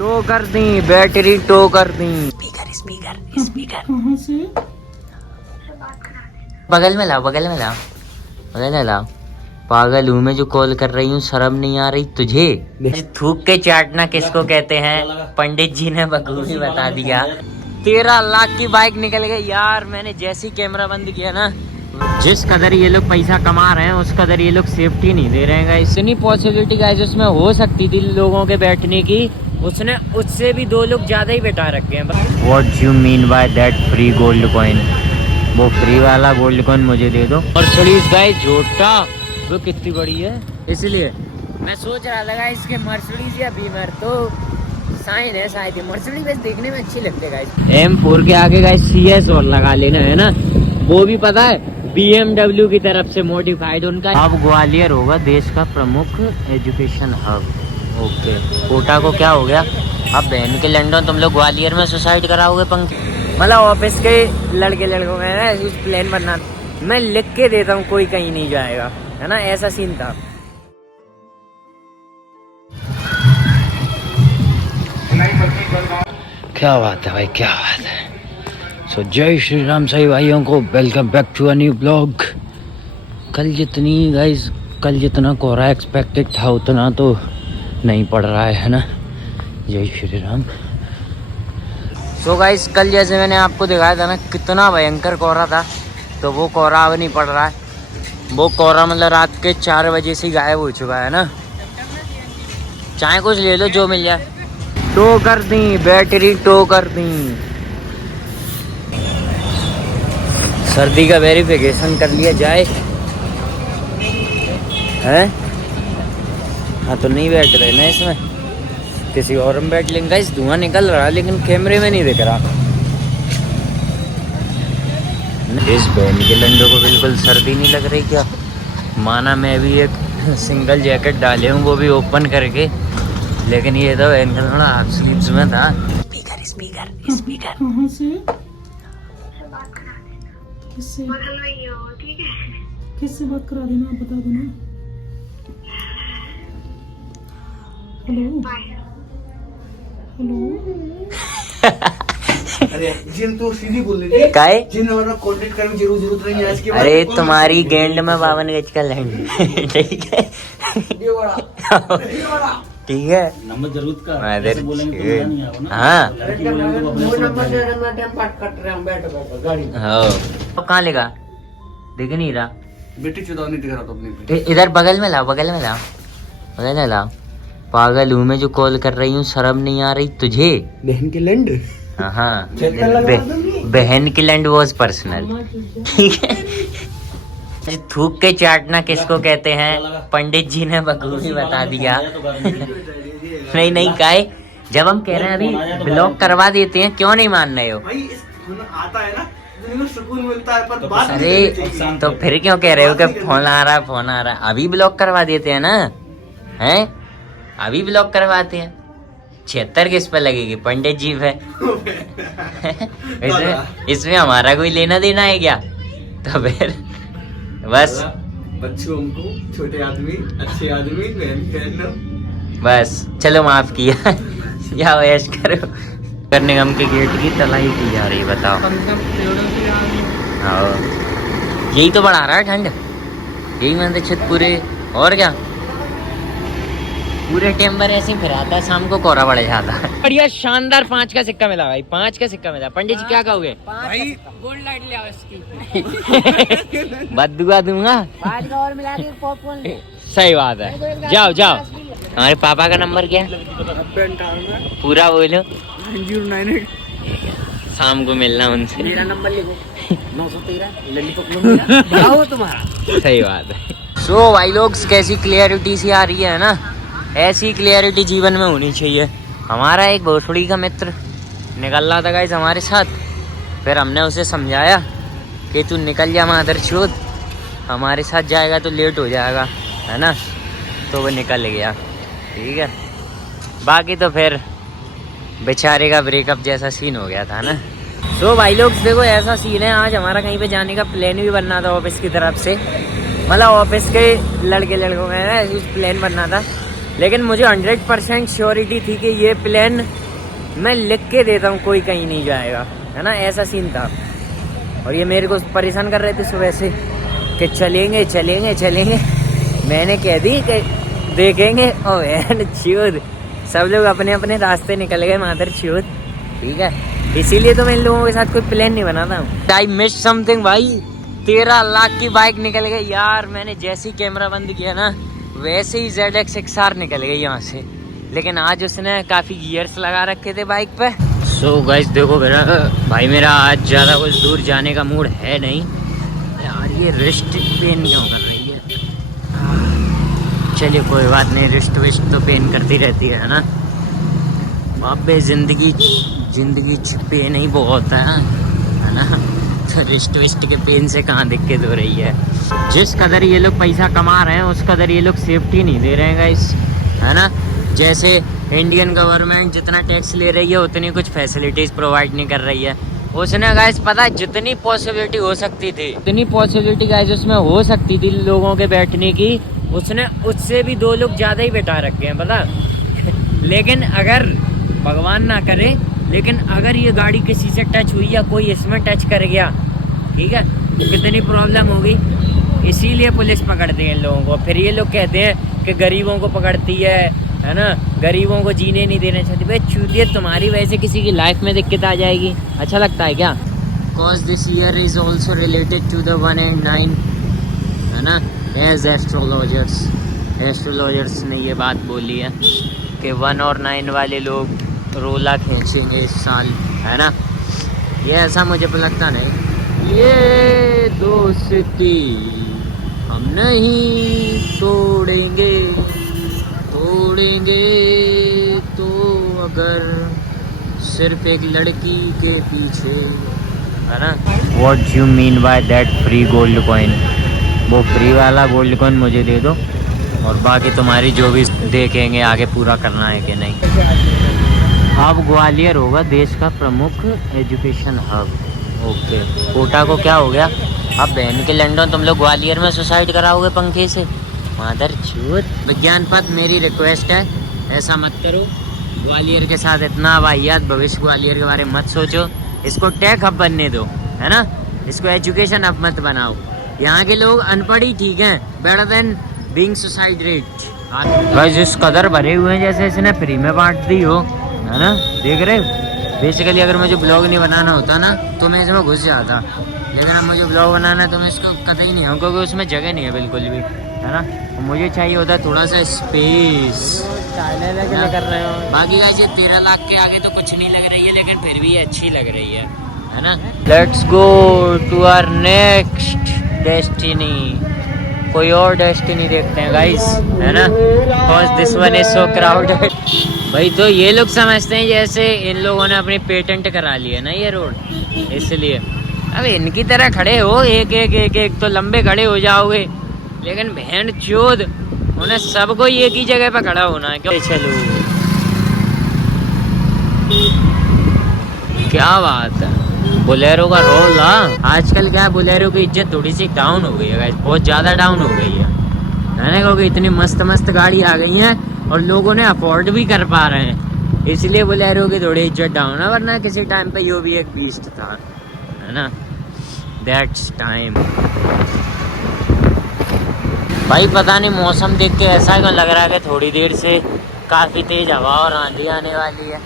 To कर दी, battery to कर दी। Speaker speaker speaker कहाँ से? बगल में लाओ, बगल में लाओ, बगल में लाओ। पागल हूँ मैं जो कॉल कर रही हूँ, शर्म नहीं आ रही तुझे? थूक के चाटना किसको कहते हैं, पंडित जी ने बखूबी बता दिया। 13 लाख की बाइक निकल गई यार। मैंने जैसे ही कैमरा बंद किया ना, जिस कदर ये लोग पैसा कमा रहे हैं उस कदर ये लोग सेफ्टी नहीं दे रहे हैं। इतनी पॉसिबिलिटी गाइस उसमें हो सकती थी लोगों के बैठने की, उसने उससे भी 2 लोग ज्यादा ही बैठा रखे हैं। What you mean by that free gold coin? वो फ्री वाला गोल्ड कॉइन मुझे दे दो। और मर्सिडीज गाइस झोटा वो कितनी बड़ी है, इसलिए मैं सोच रहा लगा इसके मर्सिडीज या बीमर तो साइन है शायद। मर्सिडीज बस देखने में अच्छी लगती है गाइस। M4 के आगे गाइस CS और लगा लेना है ना, वो भी पता है BMW की तरफ से मॉडिफाइड उनका। अब ग्वालियर होगा देश का प्रमुख एजुकेशन हब। ओके, कोटा को क्या हो गया? अब बहन के लंडन तुम लोग ग्वालियर में सुसाइड कराओगे पंख? मतलब ऑफिस के लड़के लड़कों में प्लान बनना, मैं लिख के देता हूँ कोई कहीं नहीं जाएगा, है ना, ऐसा सीन था। क्या बात है भाई, क्या बात है। सो जय श्री राम सही भाइयों को, welcome back to a new blog. कल जितना कोहरा एक्सपेक्टेड था उतना तो नहीं पड़ रहा है ना। जय श्री राम। सो गाइस कल जैसे मैंने आपको दिखाया था ना कितना भयंकर कोहरा था, तो वो कोहरा अब नहीं पड़ रहा है। वो कोहरा मतलब रात के 4 बजे से गायब हो चुका है ना। चाहे कुछ ले लो जो मिल जाए। टो कर दी, बैटरी टो कर दी। सर्दी का वेरिफिकेशन कर लिया जाए है। हाँ तो नहीं बैठ रहे ना इसमें, किसी और में बैठ लेंगे। इस धुआं निकल रहा है लेकिन कैमरे में नहीं दिख रहा। इस बहन के लंडों को बिल्कुल सर्दी नहीं लग रही क्या? माना मैं भी एक सिंगल जैकेट डाले हूँ, वो भी ओपन करके, लेकिन ये तो बहन का थोड़ा हाफ स्लीव्स में था। स्पीकर स्पीकर स्पीकर कहाँ से? किससे? किससे बात करा देना, आप बता दो ना। Hello hello. अरे जिन तो सीधी बोल रही थी काहे? जिन हमारा कांटेक्ट करने की जरूरत नहीं है आज के बाद। अरे तुम्हारी गेंड में 52 गज का लैंड। ठीक है ठीक है, नंबर जरूर का ऐसे बोलेंगे तो नहीं आओ ना। हाँ वो नंबर से मैं टाइम पास कट रहा हूं, बैठ गाड़ी में। अब कहाँ लेगा, दिख नहीं रहा। बेटी चुदाव नहीं दिख रहा तो अपनी इधर बगल में लाओ, बगल में लाओ, बगल में लाओ। पागल हूँ मैं जो कॉल कर रही हूँ, शर्म नहीं आ रही तुझे? बहन के लैंड। हाँ बहन की लैंड वॉज पर्सनल। ठीक है, थूक के चाटना किसको कहते हैं, पंडित जी ने बखूबी बता दिया। नहीं नहीं काहे, जब हम कह रहे हैं अभी ब्लॉक करवा देते हैं, क्यों नहीं मान रहे हो? भाई आता है ना सुकून मिलता है, पर बात अरे तो फिर क्यों कह रहे हो कि फोन आ रहा है, फोन आ रहा है? अभी ब्लॉक करवा देते हैं ना, हैं अभी ब्लॉक करवाते हैं। 76 किस पे लगेगी, पंडित जी पे। इसमें हमारा कोई लेना देना है क्या? तो फिर बस बच्चों को, छोटे आदमी, अच्छे आदमी, बहन बस चलो माफ किया। या ऐश करो। करने गम के गेट की तलाई की जा रही, बताओ। हाँ यही तो बढ़ा रहा है ठंड, यही मैंने छत पूरे। और क्या, पूरे टेम्पर ऐसे ही फिराता है, शाम को कोहरा बढ़ जाता है। बढ़िया शानदार 5 का सिक्का मिला भाई, 5 का सिक्का मिला। पंडित जी क्या कहोगे? भाई गोल्ड लाइट ले आओ इसकी। बदुआ दूंगा। 5 का और मिला के पॉपकॉर्न। सही बात है, जाओ जाओ। हमारे पापा का नंबर क्या है? पूरा बोलो। 9098। शाम को मिलना उनसे। मेरा नंबर लिखो 913 लॉलीपॉप तुम्हारा। सही बात है। सो भाई लोग कैसी क्लियरिटी सी आ रही है ना, ऐसी क्लियरिटी जीवन में होनी चाहिए। हमारा एक भोसड़ी का मित्र निकल रहा था गाइस हमारे साथ, फिर हमने उसे समझाया कि तू निकल जा मादरचोद, हमारे साथ जाएगा तो लेट हो जाएगा, है ना। तो वो निकल गया, ठीक है। बाकी तो फिर बेचारे का ब्रेकअप जैसा सीन हो गया था ना। सो भाई लोग देखो ऐसा सीन है, आज हमारा कहीं पे जाने का प्लान भी बनना था ऑफिस की तरफ से, मतलब ऑफिस के लड़के लड़कों में प्लान बनना था, लेकिन मुझे 100% श्योरिटी थी कि ये प्लान मैं लिख के देता हूँ कोई कहीं नहीं जाएगा, है ना, ऐसा सीन था। और ये मेरे को परेशान कर रहे थे सुबह से कि चलेंगे चलेंगे चलेंगे। मैंने कह दी कि देखेंगे, ओ चूत, सब लोग अपने अपने रास्ते निकल गए मादर चूत, ठीक है। इसीलिए तो मैं इन लोगों के साथ कोई प्लान नहीं बनाता हूँ। आई मिस समथिंग भाई, 13 लाख की बाइक निकल गई यार। मैंने जैसे ही कैमरा बंद किया ना वैसे ही ZX XR निकल गई यहाँ से, लेकिन आज उसने काफ़ी गियर्स लगा रखे थे बाइक पे। सो गाइस देखो मेरा भाई, मेरा आज ज़्यादा कुछ दूर जाने का मूड है नहीं यार। ये रिस्ट पेन क्यों कर रही है? चलिए कोई बात नहीं, रिस्ट विस्ट तो पेन करती रहती है ना। बाबे जिंदगी पेन ही बहुत है ना। तो रिस्ट विस्ट के पेन से कहाँ दिक्कत हो रही है। जिस कदर ये लोग पैसा कमा रहे हैं उस कदर ये लोग सेफ्टी नहीं दे रहे हैं गाइस, है ना। जैसे इंडियन गवर्नमेंट जितना टैक्स ले रही है उतनी कुछ फैसिलिटीज़ प्रोवाइड नहीं कर रही है। उसने गाइस पता है जितनी पॉसिबिलिटी हो सकती थी, उतनी पॉसिबिलिटी गाइस उसमें हो सकती थी लोगों के बैठने की, उसने उससे भी 2 लोग ज़्यादा ही बैठा रखे हैं पता। लेकिन अगर भगवान ना करे, लेकिन अगर ये गाड़ी किसी से टच हुई या कोई इसमें टच कर गया, ठीक है, तो कितनी प्रॉब्लम होगी। इसीलिए पुलिस पकड़ती है इन लोगों को। फिर ये लोग कहते हैं कि गरीबों को पकड़ती है ना, गरीबों को जीने नहीं देना चाहती। भाई चूतिए, तुम्हारी वजह से किसी की लाइफ में दिक्कत आ जाएगी, अच्छा लगता है क्या? Cause this year is also related to the 1 and 9, है ना, as astrologers ने ये बात बोली है कि 1 और 9 वाले लोग रोला खींचेंगे इस साल, है ना। ये ऐसा मुझे लगता नहीं। ये दोस्ती हम नहीं तोड़ेंगे तो अगर सिर्फ एक लड़की के पीछे, है ना। What you mean by that free gold coin? वो फ्री वाला गोल्ड कॉइन मुझे दे दो और बाकी तुम्हारी जो भी देखेंगे आगे पूरा करना है कि नहीं। अब ग्वालियर होगा देश का प्रमुख एजुकेशन हब। ओके, कोटा को क्या हो गया? अब बहन के लंडन तुम लोग ग्वालियर में सुसाइड कराओगे पंखे से, मादर चूत। विज्ञान पथ मेरी रिक्वेस्ट है, ऐसा मत करो। ग्वालियर के साथ इतना वाहियात भविष्य ग्वालियर के बारे में मत सोचो। इसको टेक हब बनने दो, है ना, इसको एजुकेशन हब मत बनाओ। यहाँ के लोग अनपढ़ ही ठीक हैं, better than being suicide rate. Guys जिस कदर भरे हुए हैं जैसे इसने फ्री में बांट दी हो, है ना, देख रहे हो। बेसिकली अगर मुझे ब्लॉग नहीं बनाना होता ना तो मैं इसमें घुस जाता, लेकिन अब मुझे ब्लॉग बनाना है तो मैं इसको कतई नहीं हूँ, क्योंकि उसमें जगह नहीं है बिल्कुल भी, है ना। तो मुझे चाहिए होता है थोड़ा सा स्पेस। कर रहे हो बाकी गाइस, ये 13 लाख के आगे तो कुछ नहीं लग रही है, लेकिन फिर भी ये अच्छी लग रही है ना। Let's go to our next destiny. कोई और डेस्टिनी देखते हैं गाइस, है ना, because this one is so crowded. भाई तो ये लोग समझते हैं जैसे इन लोगों ने अपनी पेटेंट करा ली है ना ये रोड, इसलिए। अब इनकी तरह खड़े हो एक तो लंबे खड़े हो जाओगे, लेकिन बहन चोद उन्हें सबको एक ही जगह पे खड़ा होना है। क्यों? चलो क्या बात है, बोलेरो का रोल। आजकल क्या बुलेरो की इज्जत थोड़ी सी डाउन हो गई है, बहुत ज़्यादा डाउन हो गई है ना, क्योंकि इतनी मस्त मस्त गाड़ी आ गई हैं और लोगों ने अफोर्ड भी कर पा रहे हैं, इसलिए बुलेरो की थोड़ी इज्जत डाउन है। वरना किसी टाइम पे यो भी एक बीस्ट था, है ना, दैट्स टाइम। भाई पता नहीं मौसम देख के ऐसा क्यों लग रहा है कि थोड़ी देर से काफ़ी तेज़ हवा और आंधी आने वाली है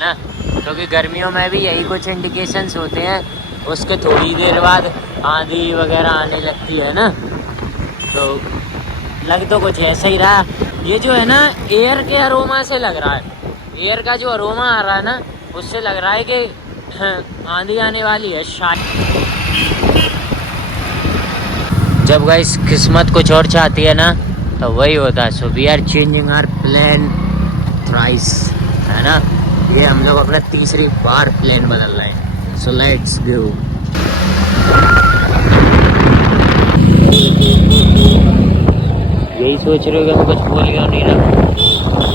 ना, क्योंकि गर्मियों में भी यही कुछ इंडिकेशंस होते हैं, उसके थोड़ी देर बाद आंधी वगैरह आने लगती है ना। तो लग तो कुछ ऐसा ही रहा। ये जो है ना एयर के अरोमा से लग रहा है, एयर का जो अरोमा आ रहा है ना उससे लग रहा है कि आंधी आने वाली है शायद। जब गाइस किस्मत कुछ और चाहती है ना तो वही होता है। So we are changing our plan thrice, है ना। ये हम लोग अपना तीसरी बार प्लान बदल रहे हैं। So let's go. यही सोच रहे हो कि मैं कुछ बोल क्यों नहीं रहा।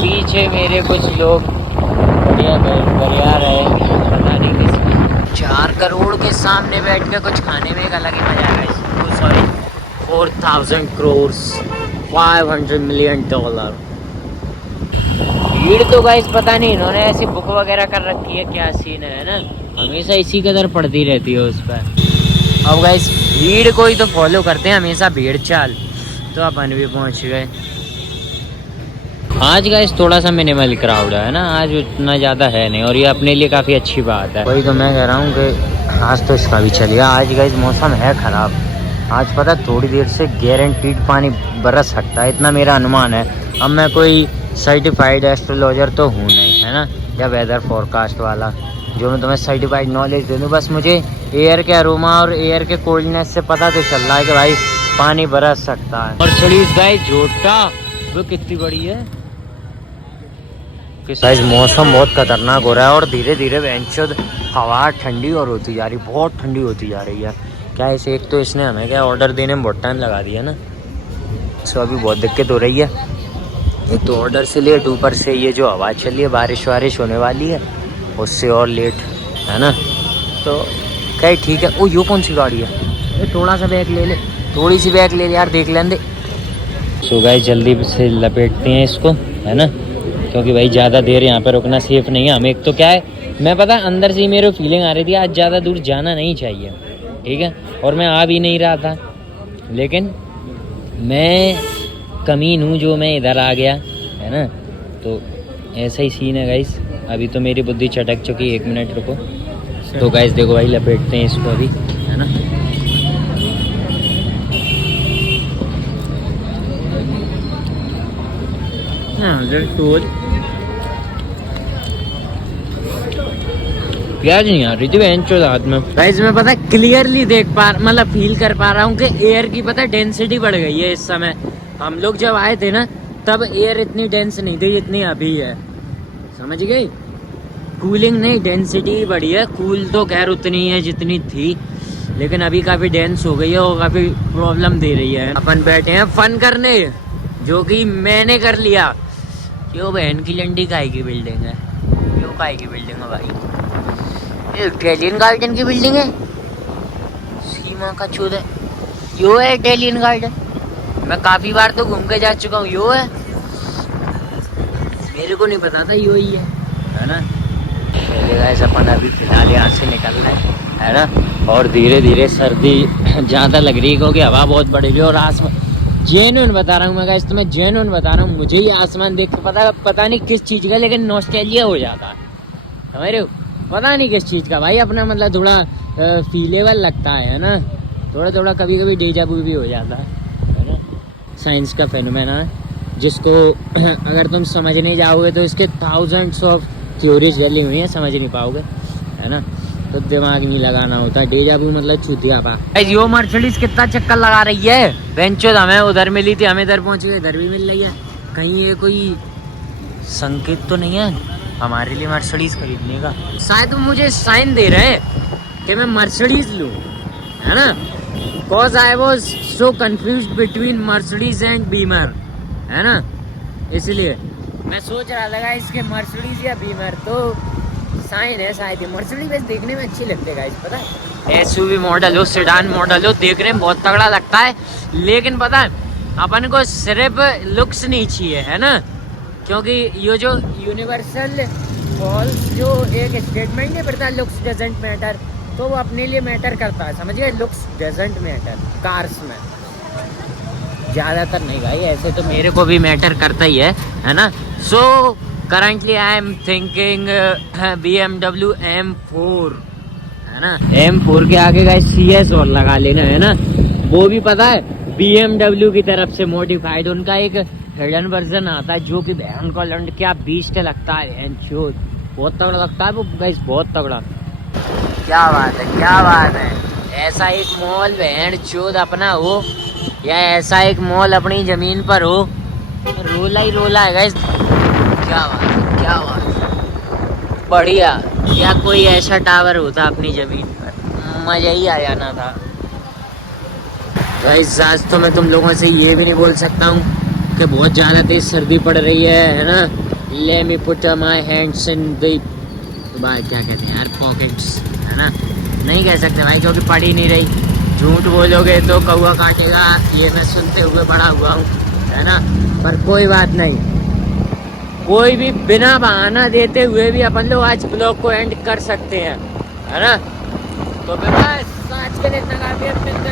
पीछे मेरे कुछ लोग बढ़िया रहे, पता नहीं किस 4 करोड़ के सामने बैठ के कुछ खाने में एक अलग ही मजा आएगा। सॉरी 4000 crores $500 million, भीड़ तो गाइस पता नहीं इन्होंने ऐसी बुक वगैरह कर रखी है, क्या सीन है ना, हमेशा इसी कदर पड़ती रहती है उस पर। अब गाइस भीड़ को ही तो फॉलो करते हैं हमेशा, भीड़ चाल। तो अपन भी पहुंच गए। आज गाइस थोड़ा सा मिनिमल क्राउड है ना, आज उतना ज़्यादा है नहीं, और ये अपने लिए काफ़ी अच्छी बात है। वही तो मैं कह रहा हूँ कि आज तो इसका भी चलिए। आज गाइस मौसम है ख़राब, आज पता थोड़ी देर से गारंटीड पानी बरस सकता है, इतना मेरा अनुमान है। अब मैं कोई सर्टिफाइड एस्ट्रोलॉजर तो हूँ नहीं, है ना, या वेदर फोरकास्ट वाला जो मैं तुम्हें सर्टिफाइड नॉलेज दे दूँ। बस मुझे एयर के अरोमा और एयर के कोल्डनेस से पता तो चल रहा है कि भाई पानी बरस सकता है। और सड़ीस गाइस झोटा वो कितनी बड़ी है। गाइस मौसम बहुत खतरनाक हो रहा है, और धीरे धीरे वेंचुद हवा ठंडी और होती जा रही, बहुत ठंडी होती जा रही है। क्या इसे एक तो इसने हमें क्या ऑर्डर देने में बहुत टाइम लगा दिया ना, सो अभी बहुत दिक्कत हो रही है। एक तो ऑर्डर से लेट, ऊपर से ये जो हवा चल रही है, बारिश वारिश होने वाली है, उससे और लेट, है ना। तो क्या ठीक है। ओ यो कौन सी गाड़ी है, ये थोड़ा सा बैग ले ले, थोड़ी सी बैग ले ले यार, देख लें दे। सो गाइस जल्दी से लपेटते हैं इसको, है ना, क्योंकि भाई ज़्यादा देर यहाँ पर रुकना सेफ नहीं है। हमें एक तो क्या है, मैं पता अंदर से ही मेरे फीलिंग आ रही थी आज ज़्यादा दूर जाना नहीं चाहिए, ठीक है, और मैं आ भी नहीं रहा था, लेकिन मैं कमीन हूँ जो मैं इधर आ गया, है ना। तो ऐसा ही सीन है गाइस। अभी तो मेरी बुद्धि चटक चुकी, 1 मिनट रुको। तो गाइस देखो भाई लपेटते हैं इसको अभी, है ना। प्याज नहीं आ रही थी बेंचो रात में गाइस। मैं पता क्लियरली देख पा, मतलब फील कर पा रहा हूँ कि एयर की पता डेंसिटी बढ़ गई है इस समय। हम लोग जब आए थे ना तब एयर इतनी डेंस नहीं थी जितनी अभी है, समझ गई। कूलिंग नहीं, डेंसिटी बढ़ी है। कूल तो खैर उतनी है जितनी थी, लेकिन अभी काफ़ी डेंस हो गई है और काफ़ी प्रॉब्लम दे रही है। अपन बैठे हैं फन करने, जो कि मैंने कर लिया। क्यों बहन की लंडी काय की बिल्डिंग है, क्यों काय की बिल्डिंग है भाई, ये इटालियन गार्डन की बिल्डिंग है। सीमा का चूद है, यो है इटालियन गार्डन। मैं काफ़ी बार तो घूम के जा चुका हूँ, यो है, मेरे को नहीं पता था यो ही है ना। गाइस अपन अभी फिलहाल यहाँ से निकल रहे है ना, और धीरे धीरे सर्दी ज़्यादा लग रही है क्योंकि हवा बहुत बढ़ रही है। और आसमान जेन्युइन बता रहा हूँ मैं गाइस, तो मैं जेन्युइन बता रहा हूँ, मुझे ये आसमान देख के पता नहीं किस चीज़ का, लेकिन नॉस्टैल्जिया हो जाता है, समझ रहे हो, पता नहीं किस चीज़ का भाई। अपना मतलब थोड़ा फीलेबल लगता है ना, थोड़ा थोड़ा कभी कभी डेजा वू भी हो जाता है ना। साइंस का फेनोमेना है जिसको अगर तुम समझने जाओगे तो इसके थाउजेंड्स ऑफ थ्योरीज डली हुई हैं, समझ नहीं पाओगे, है ना। तो दिमाग नहीं लगाना होता। डेजा वू मतलब चूतिया पा। यो मर्सिडीज कितना चक्कर लगा रही है, बेंचो हमें उधर मिली थी, हमें इधर पहुंच गए, इधर भी मिल रही है। कहीं ये कोई संकेत तो नहीं है हमारे लिए मर्सिडीज खरीदने का? शायद वो मुझे साइन दे रहे हैं कि मैं मर्सिडीज लूँ, है ना। Cause I was so confused between Mercedes and Beamer, है ना, इसलिए मैं सोच रहा था इसके मर्सिडीज या बीमर। तो साइन है शायद, मर्सिडीज बस देखने में अच्छी लगती है गाइस, पता है। एसयूवी मॉडल हो, सेडान मॉडल हो, देखने में बहुत तगड़ा लगता है, लेकिन पता है अपन को सिर्फ लुक्स नहीं चाहिए, है ना। क्योंकि ये जो यूनिवर्सल फॉल जो एक स्टेटमेंट नहीं पड़ता, लुक्स डजंट मैटर, तो वो अपने लिए मैटर करता है, समझ गए। लुक्स डजंट मैटर कार्स में ज़्यादातर नहीं भाई, ऐसे तो मेरे को भी मैटर करता ही है ना। So currently I am thinking BMW M4, है ना। M4 के आगे गाइस CS और लगा लेना, है ना। वो भी पता है BMW की तरफ से मॉडिफाइड, उनका एक हिडन वर्जन आता है जो कि बहन का लंड क्या बीस्ट लगता है, बहुत तगड़ा लगता है वो गाइस, बहुत तगड़ा। क्या बात है, क्या बात है। ऐसा एक मॉल बहन चोद अपना हो, या ऐसा एक मॉल अपनी जमीन पर हो, रोला ही रोला है गाइस। क्या बात है, क्या बात है, बढ़िया। या कोई ऐसा टावर होता अपनी जमीन पर, मजा ही आ जाना था गाइस। आज तो मैं तुम लोगों से ये भी नहीं बोल सकता हूँ कि बहुत ज़्यादा तेज सर्दी पड़ रही है ना। Let me put my hands in the, क्या कहते हैं यार, पॉकेट्स, है ना। नहीं कह सकते भाई क्योंकि पड़ ही नहीं रही। झूठ बोलोगे तो कौवा काटेगा, ये मैं सुनते हुए बड़ा हुआ हूँ, है ना। पर कोई बात नहीं, कोई भी बिना बहाना देते हुए भी अपन लोग आज ब्लॉग को एंड कर सकते हैं, है ना। तो बस आज के लिए इतना काफी है।